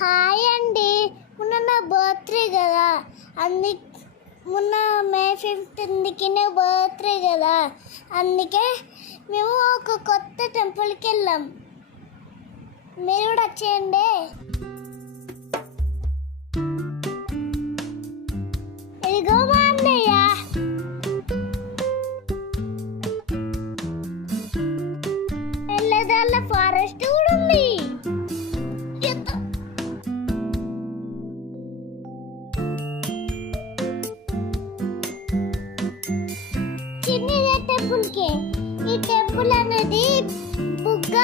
Hi అండి. మొన్న నా బర్త్డే కదా, మొన్న మే 15కి నా బర్త్డే కదా, అందుకే మేము ఒక కొత్త టెంపుల్కి వెళ్ళాం. మీరు కూడా వచ్చేయండి. ఇదిగో మా అన్నయ్య. వెళ్ళదాల ఫారెస్ట్ కూడా ఉంది. చిన్నదే టెంపుల్కి. ఈ టెంపుల్ అనేది బుగ్గ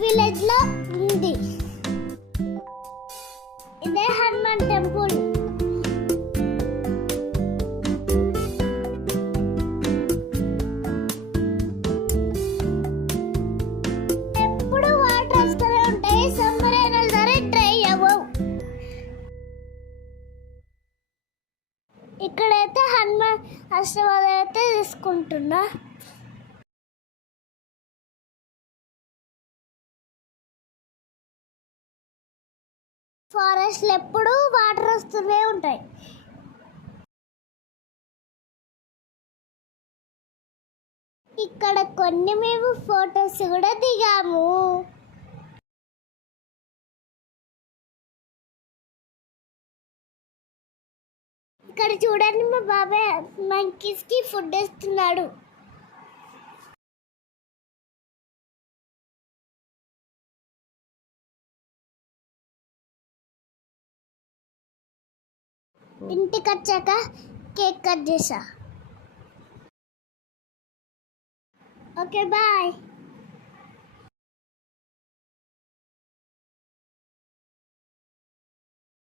విలేజ్ లో ఉంది. ఇదే హనుమాన్ టెంపుల్. ఎప్పుడు వాటర్ వస్తూనే ఉంటాయి. సమ్మర్ అయినా సరే డ్రై అవ్వవు. ఇక్కడైతే హనుమాన్ ఆశీర్వాదం అయితే తీసుకుంటున్నా. ఫారెస్ట్లో ఎప్పుడు వాటర్ వస్తూనే ఉంటాయి. ఇక్కడ కొన్ని మేము ఫొటోస్ కూడా దిగాము. ఇక్కడ చూడండి, మా బాబాయ్ మంకీస్ కి ఫుడ్ ఇస్తున్నాడు. ఇంటికి వచ్చాక కేక్ కట్ చేసా. Okay bye.